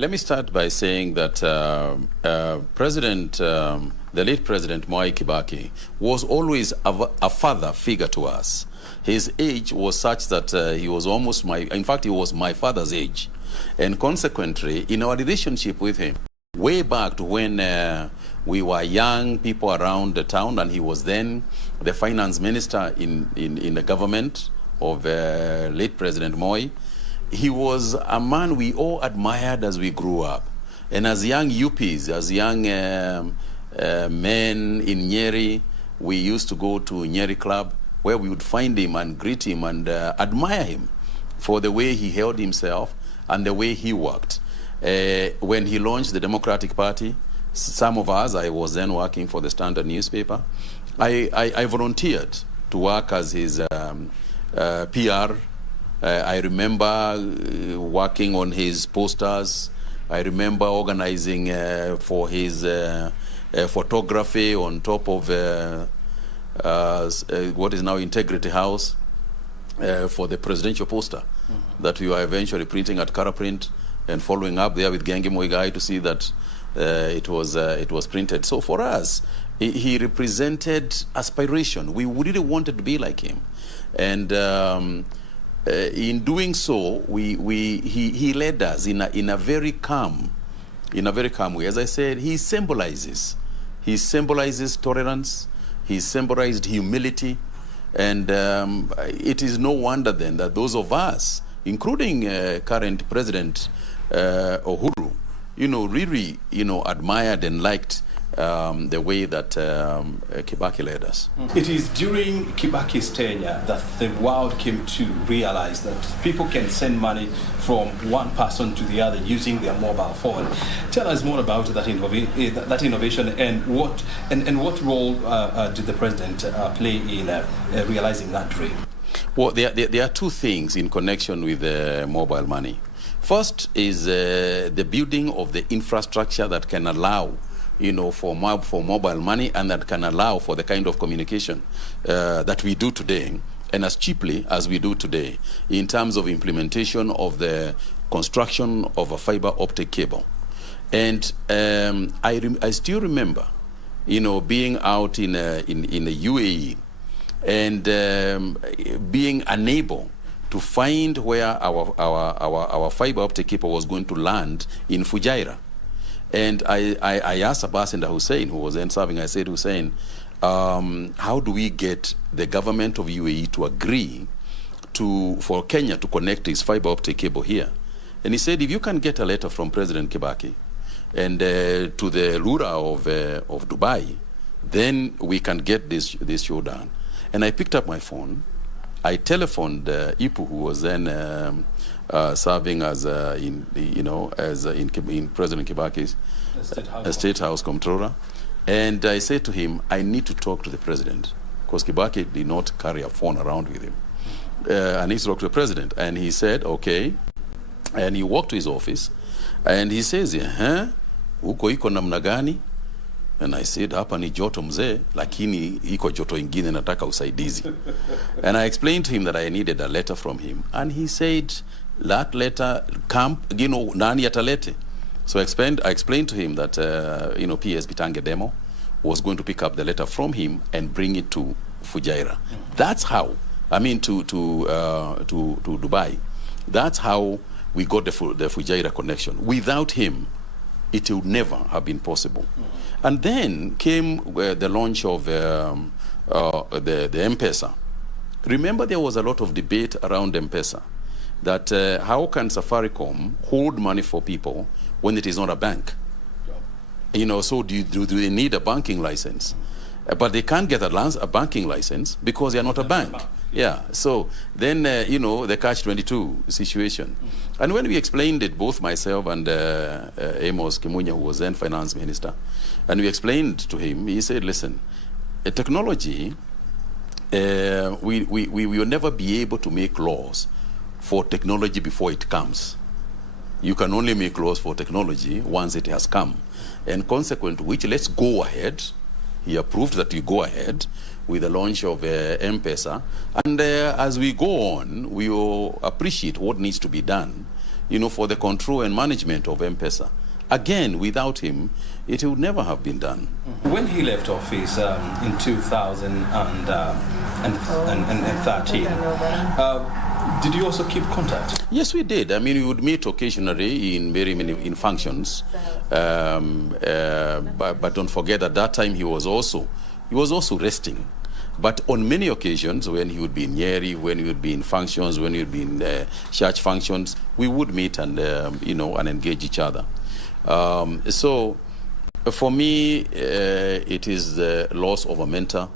Let me start by saying that the late President Mwai Kibaki was always a father figure to us. His age was such that he was almost in fact, he was my father's age. And consequently, in our relationship with him, way back to when we were young people around the town, and he was then the finance minister in the government of late President Mwai, he was a man we all admired as we grew up. And as young yuppies, as young men in Nyeri, we used to go to Nyeri Club, where we would find him and greet him and admire him for the way he held himself and the way he worked. When he launched the Democratic Party, some of us, I was then working for the Standard newspaper, I volunteered to work as his PR. I remember working on his posters. I remember organizing for his photography on top of what is now Integrity House for the presidential poster that we were eventually printing at Karaprint and following up there with Gengi Mwai to see that it was printed. So for us, he represented aspiration. We really wanted to be like him, and in doing so, he led us in a very calm way. As I said, he symbolizes tolerance. He symbolized humility, and it is no wonder then that those of us, including current President Uhuru, really, admired and liked the way that Kibaki led us. It is during Kibaki's tenure that the world came to realize that people can send money from one person to the other using their mobile phone. Tell us more about that innovation and what role did the president play in realizing that dream? Well, there are two things in connection with mobile money. First is the building of the infrastructure that can allow for mobile money, and that can allow for the kind of communication that we do today, and as cheaply as we do today, in terms of implementation of the construction of a fiber optic cable. And I still remember, being out in the UAE and being unable to find where our fiber optic cable was going to land in Fujairah. And I asked Ambassador Hussein, who was then serving, I said, Hussein, how do we get the government of UAE to agree for Kenya to connect its fiber optic cable here? And he said, if you can get a letter from President Kibaki and to the ruler of Dubai, then we can get this show done. And I picked up my phone. I telephoned Ipu, who was then serving as in President Kibaki's State House Comptroller, and I said to him, I need to talk to the president, because Kibaki did not carry a phone around with him. I need to talk to the president, and he said, okay, and he walked to his office, and he says, huko iko namna gani? And I said, hapa ni joto mzee, lakini iko joto ingine nataka usaidizi. And I explained to him that I needed a letter from him. And he said, that letter, nani atalete? So I explained to him that, PS Bitange Demo was going to pick up the letter from him and bring it to Fujairah. That's how, to Dubai. That's how we got the Fujairah connection. Without him, it would never have been possible. And then came the launch of the M-Pesa. Remember, there was a lot of debate around M-Pesa, that how can Safaricom hold money for people when it is not a bank? So do they need a banking license? But they can't get a banking license because they are not a bank. Yeah, so then, the catch-22 situation. And when we explained it, both myself and Amos Kimunya, who was then finance minister, and we explained to him, he said, listen, technology, we will never be able to make laws for technology before it comes. You can only make laws for technology once it has come. And consequent to which, let's go ahead. He approved that we go ahead with the launch of M-Pesa. And as we go on, we will appreciate what needs to be done, for the control and management of M-Pesa. Again, without him, it would never have been done. When he left office in 2013, did you also keep contact? Yes, we did. I mean, we would meet occasionally in very many functions, but don't forget at that time he was also resting. But on many occasions, when he would be in Nyeri, when he would be in functions, when he would be in church functions, we would meet and and engage each other. So, for me, it is the loss of a mentor,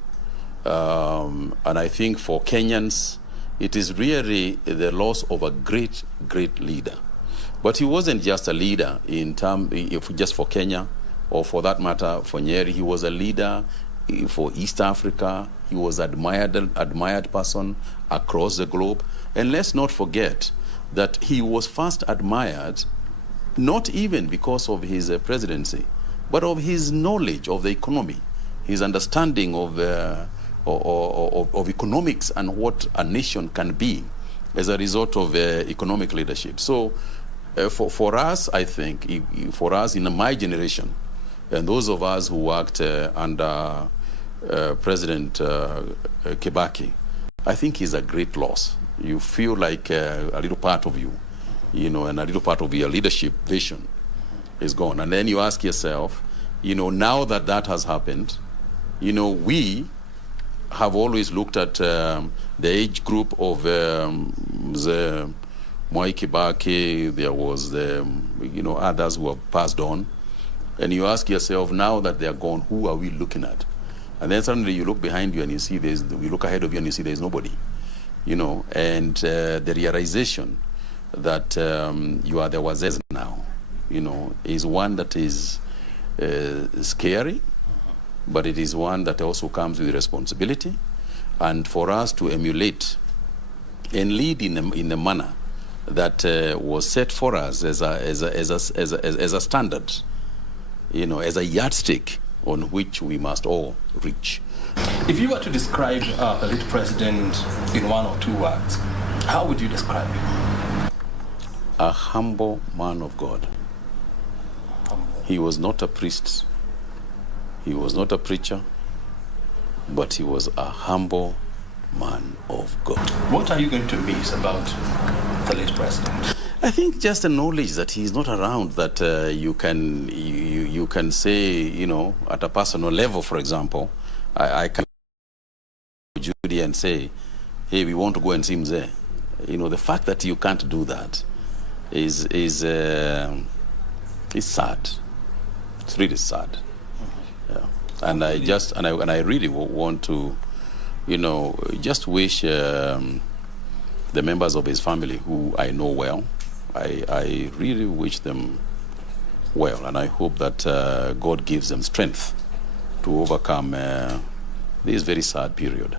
and I think for Kenyans, it is really the loss of a great leader. But he wasn't just a leader just for Kenya, or for that matter for Nyeri. He was a leader for East Africa. He was admired person across the globe. And let's not forget that he was first admired not even because of his presidency, but of his knowledge of the economy, his understanding of economics and what a nation can be as a result of economic leadership. So for us, I think, for us in my generation, and those of us who worked under President Kibaki, I think he's a great loss. You feel like a little part of you, and a little part of your leadership vision is gone. And then you ask yourself, now that has happened, we have always looked at the age group of the Mwai Kibaki. There was the, others who have passed on. And you ask yourself, now that they're gone, who are we looking at? And then suddenly you look behind you and you see you look ahead of you and you see there's nobody. And the realization that you are the wazes now, is one that is scary, but it is one that also comes with responsibility. And for us to emulate and lead in a manner that was set for us as a standard, as a yardstick on which we must all reach. If you were to describe the late president in one or two words, how would you describe him? A humble man of God. He was not a priest. He was not a preacher, but he was a humble man of God. What are you going to miss about the late president? I think just the knowledge that he's not around, that you can say, at a personal level, for example, I can Judy and say, hey, we want to go and see him there. The fact that you can't do that is sad. It's really sad. Yeah. And I really want to, just wish the members of his family who I know well. I really wish them well, and I hope that God gives them strength to overcome this very sad period.